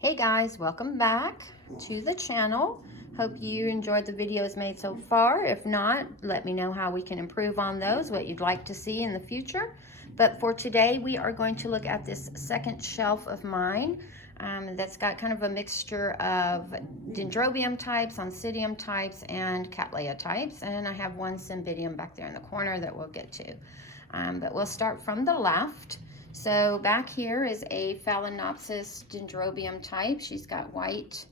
Hey guys, welcome back to the channel. Hope you enjoyed the videos made so far. If not, let me know how we can improve on those, what you'd like to see in the future. But for today, we are going to look at this second shelf of mine that's got kind of a mixture of Dendrobium types, Oncidium types, and CATTELYA types. And I have one Cymbidium back there in the corner that we'll get to. But we'll start from the left. So back here is a Phalaenopsis dendrobium type. She's got white,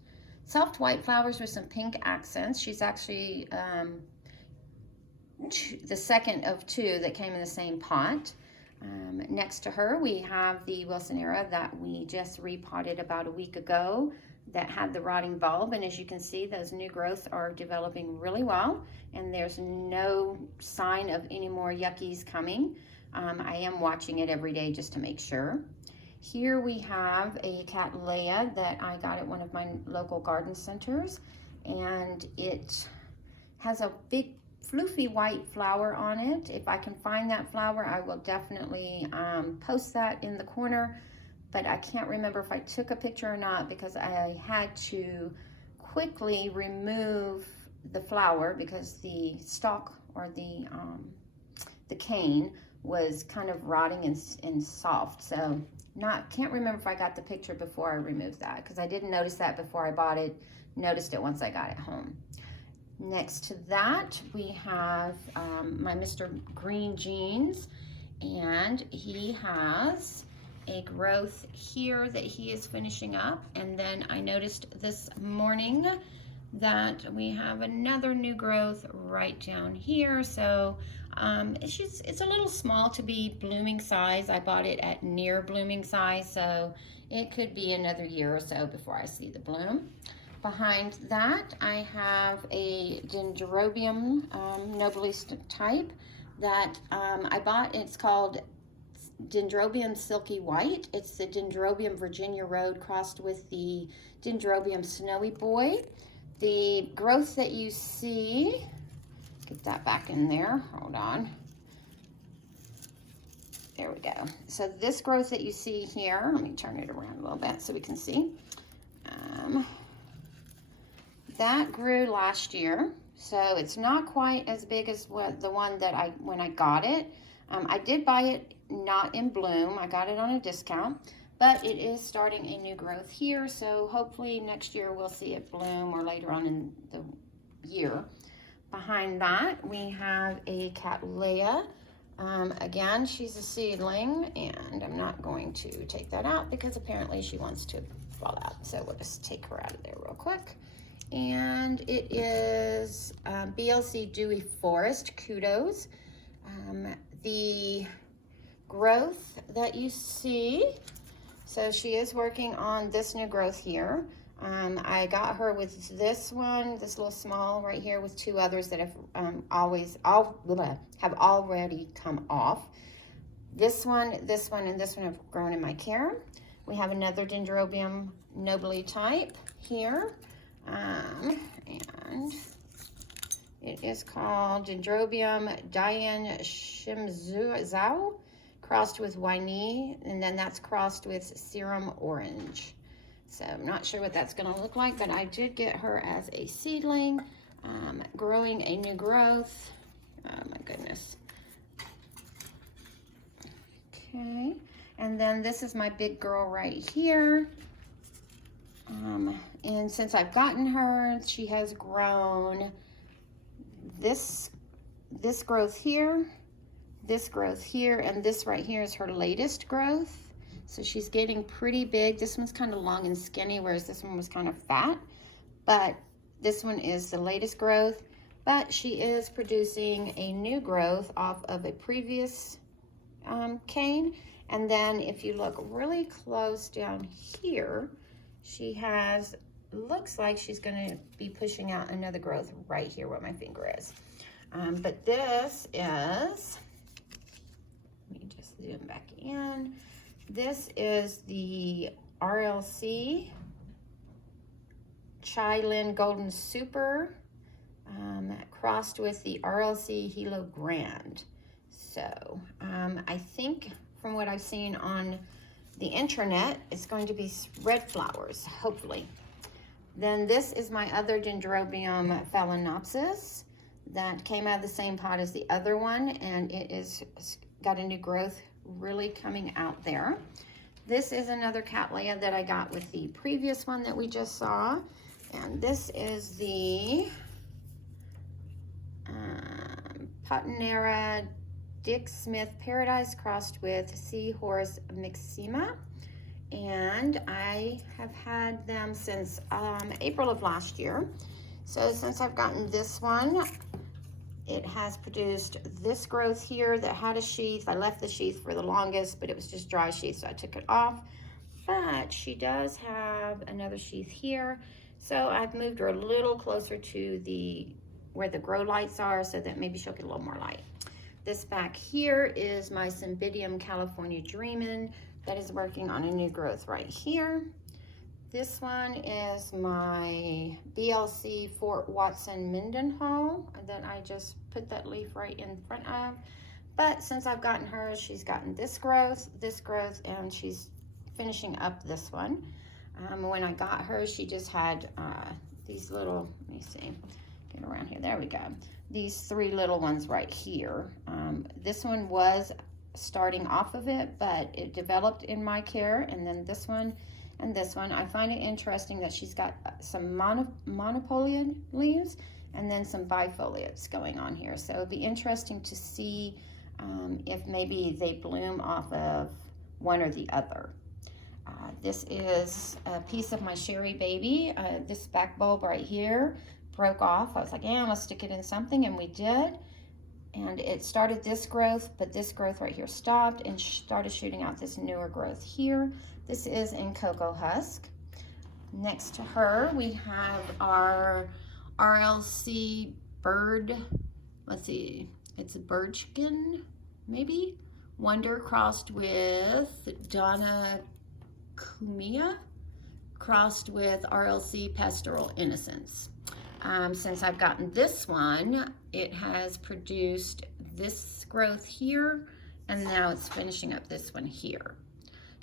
soft white flowers with some pink accents. She's actually the second of two that came in the same pot. Next to her, we have the Wilsonera that we just repotted about a week ago that had the rotting bulb. And as you can see, those new growths are developing really well. And there's no sign of any more yuckies coming. I am watching it every day just to make sure. Here we have a Cattleya that I got at one of my local garden centers, and it has a big floofy white flower on it. If I can find that flower, I will definitely post that in the corner, but I can't remember if I took a picture or not because I had to quickly remove the flower because the stalk or the cane was kind of rotting and soft. So can't remember if I got the picture before I removed that because I didn't notice that before I bought it, noticed it once I got it home. Next to that, we have my Mr. Green Jeans, and he has a growth here that he is finishing up. And then I noticed this morning that we have another new growth right down here. So it's a little small to be blooming size. I bought it at near blooming size, so it could be another year or so before I see the bloom. Behind that, I have a Dendrobium nobilis type that I bought. It's called Dendrobium Silky White. It's the Dendrobium Virginia Road crossed with the Dendrobium Snowy Boy. The growth that you see, get that back in there, hold on. There we go. So this growth that you see here, let me turn it around a little bit so we can see. That grew last year, so it's not quite as big as the one that when I got it. I did buy it not in bloom. I got it on a discount, but it is starting a new growth here, so hopefully next year we'll see it bloom or later on in the year. Behind that, we have a Cattleya. Again, she's a seedling, and I'm not going to take that out because apparently she wants to fall out. So we'll just take her out of there real quick. And it is BLC Dewy Forest. Kudos. The growth that you see, so she is working on this new growth here. I got her with this one, this little small right here, with two others that have already come off. This one, and this one have grown in my care. We have another Dendrobium nobili type here, and it is called Dendrobium Diane Shimzao, crossed with Winnie, and then that's crossed with Serum Orange. So I'm not sure what that's going to look like, but I did get her as a seedling, growing a new growth. Oh my goodness. Okay, and then this is my big girl right here. And since I've gotten her, she has grown this growth here, this growth here, and this right here is her latest growth. So she's getting pretty big. This one's kind of long and skinny, whereas this one was kind of fat. But this one is the latest growth. But she is producing a new growth off of a previous cane. And then if you look really close down here, she has, looks like she's going to be pushing out another growth right here where my finger is. But this is, let me just zoom back in. This is the RLC Chilin Golden Super crossed with the RLC Hilo Grand. So I think from what I've seen on the intranet is going to be red flowers, hopefully. Then this is my other Dendrobium phalaenopsis that came out of the same pot as the other one, and it is got a new growth really coming out there. This is another Cattleya that I got with the previous one that we just saw, and this is the Patinera Dick Smith Paradise crossed with Seahorse Mixima, and I have had them since April of last year. So since I've gotten this one, it has produced this growth here that had a sheath. I left the sheath for the longest, but it was just dry sheath, so I took it off. But she does have another sheath here, so I've moved her a little closer to where the grow lights are, so that maybe she'll get a little more light. This back here is my Cymbidium California Dreamin' that is working on a new growth right here. This one is my BLC Fort Watson Mendenhall that I just put that leaf right in front of. But since I've gotten her, she's gotten this growth, and she's finishing up this one. When I got her, she just had these little, let me see, get around here, there we go. These three little ones right here. This one was starting off of it, but it developed in my care, and then this one and this one. I find it interesting that she's got some monofoliate leaves and then some bifoliates going on here. So it'll be interesting to see if maybe they bloom off of one or the other. This is a piece of my Sharry baby. This back bulb right here broke off. I was like, yeah, let's stick it in something, and we did. And it started this growth, but this growth right here stopped and started shooting out this newer growth here. This is in Cocoa Husk. Next to her, we have our RLC bird. Let's see, it's a birdchicken, maybe? Wonder crossed with Donna Kumia, crossed with RLC Pastoral Innocence. Since I've gotten this one, it has produced this growth here, and now it's finishing up this one here.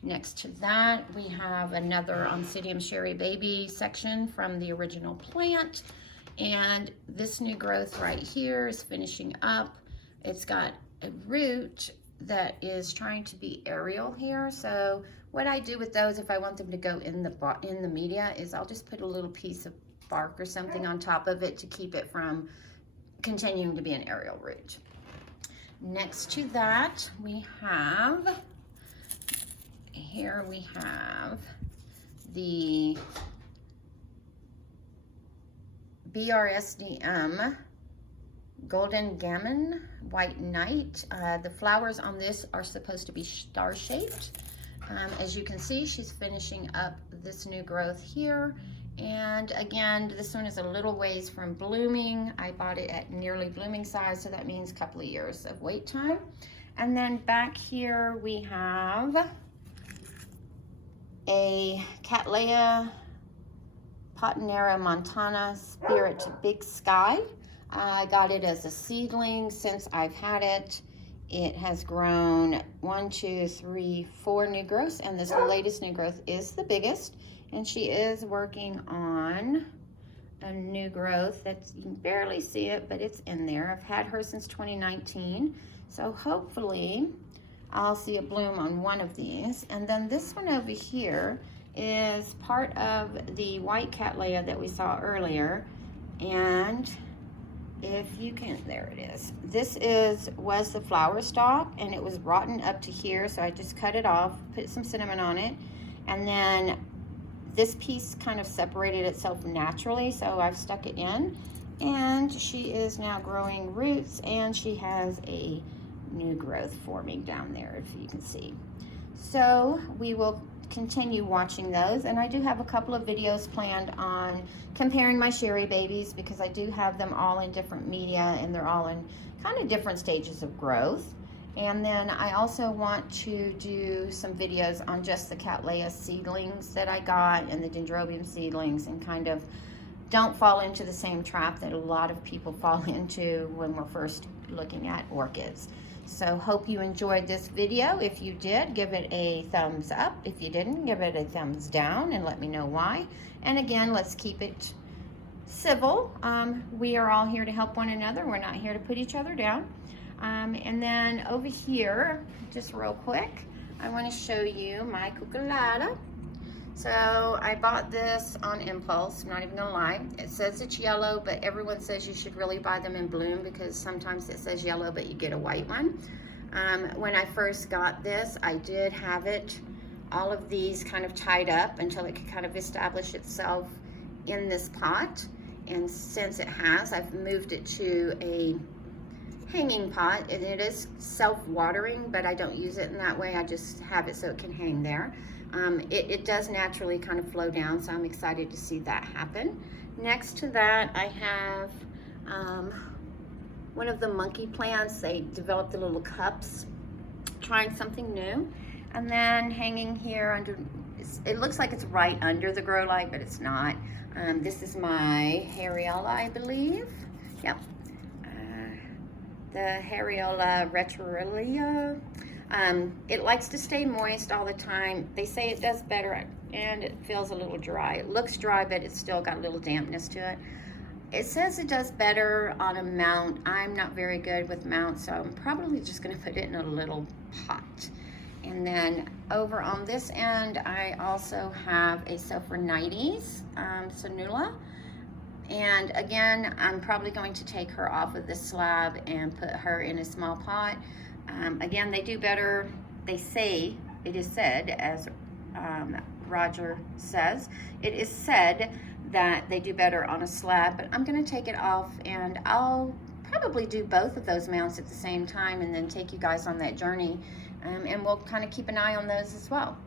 Next to that, we have another Oncidium Sharry baby section from the original plant, and this new growth right here is finishing up. It's got a root that is trying to be aerial here, so what I do with those if I want them to go in the media is I'll just put a little piece of bark or something on top of it to keep it from continuing to be an aerial root. Next to that, we have the BRSDM Golden Gamine White Knight. The flowers on this are supposed to be star-shaped. As you can see, she's finishing up this new growth here. And again, this one is a little ways from blooming. I bought it at nearly blooming size, so that means a couple of years of wait time. And then back here we have a Cattleya Patinera Montana Spirit Big Sky. I got it as a seedling. Since I've had it, it has grown 1, 2, 3, 4 new growths, and this latest new growth is the biggest. And she is working on a new growth that you can barely see it, but it's in there. I've had her since 2019. So hopefully I'll see a bloom on one of these. And then this one over here is part of the white Cattleya that we saw earlier. And if you can, there it is. This was the flower stalk, and it was rotten up to here. So I just cut it off, put some cinnamon on it. And then this piece kind of separated itself naturally, so I've stuck it in, and she is now growing roots, and she has a new growth forming down there, if you can see. So we will continue watching those, and I do have a couple of videos planned on comparing my Sharry babies, because I do have them all in different media, and they're all in kind of different stages of growth. And then I also want to do some videos on just the Cattleya seedlings that I got and the Dendrobium seedlings, and kind of don't fall into the same trap that a lot of people fall into when we're first looking at orchids. So hope you enjoyed this video. If you did, give it a thumbs up. If you didn't, give it a thumbs down and let me know why. And again, let's keep it civil. We are all here to help one another. We're not here to put each other down. And then over here, just real quick, I want to show you my cucurella. So I bought this on impulse, I'm not even gonna lie. It says it's yellow, but everyone says you should really buy them in bloom because sometimes it says yellow, but you get a white one. When I first got this, I did have it, all of these kind of tied up until it could kind of establish itself in this pot. And since it has, I've moved it to a hanging pot, and it is self-watering, but I don't use it in that way. I just have it so it can hang there. It does naturally kind of flow down, so I'm excited to see that happen. Next to that, I have one of the monkey plants. They developed the little cups, trying something new. And then hanging here under, it looks like it's right under the grow light, but it's not. This is my Hariola, I believe. Yep. The Hariola retrorelia. It likes to stay moist all the time. They say it does better, and it feels a little dry. It looks dry, but it's still got a little dampness to it. It says it does better on a mount. I'm not very good with mounts, so I'm probably just gonna put it in a little pot. And then over on this end, I also have a Sophornites, Sonula. And again, I'm probably going to take her off of the slab and put her in a small pot. Again, they do better, they say, it is said, as Roger says, it is said that they do better on a slab, but I'm going to take it off, and I'll probably do both of those mounts at the same time and then take you guys on that journey, and we'll kind of keep an eye on those as well.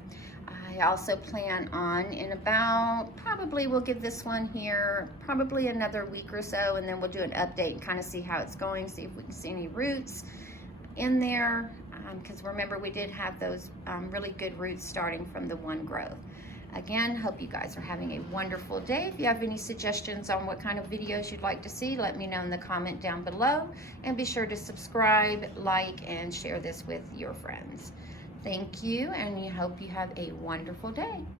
I also plan on, in about, probably we'll give this one here probably another week or so, and then we'll do an update and kind of see how it's going, see if we can see any roots in there, because remember we did have those really good roots starting from the one growth. Again, hope you guys are having a wonderful day. If you have any suggestions on what kind of videos you'd like to see, let me know in the comment down below, and be sure to subscribe, like, and share this with your friends. Thank you, and I hope you have a wonderful day.